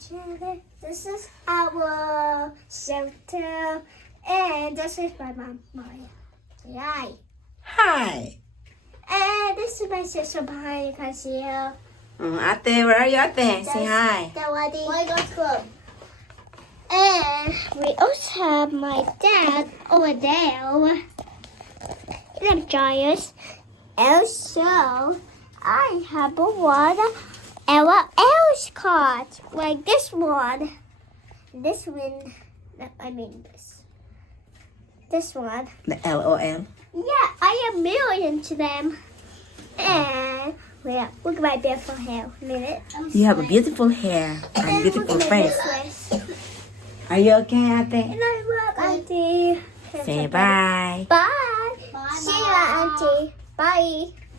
This is our shelter, and this is my mom, Maya. Say hi. Hi. And this is my sister behind. You can see her. Ate, where are you, Ate? Say hi. Daddy. Where you from? And we also have my dad over there. The giants. Also, I have a one LOL's card, like this one. This one, I mean this. This one. The LOL. Yeah, I am million to them. And look at my beautiful hair. Minute. You have a beautiful hair and beautiful look at my face. necklace. Are you okay, Ate? And I love Auntie. Say bye. Bye. See you, Auntie. Bye.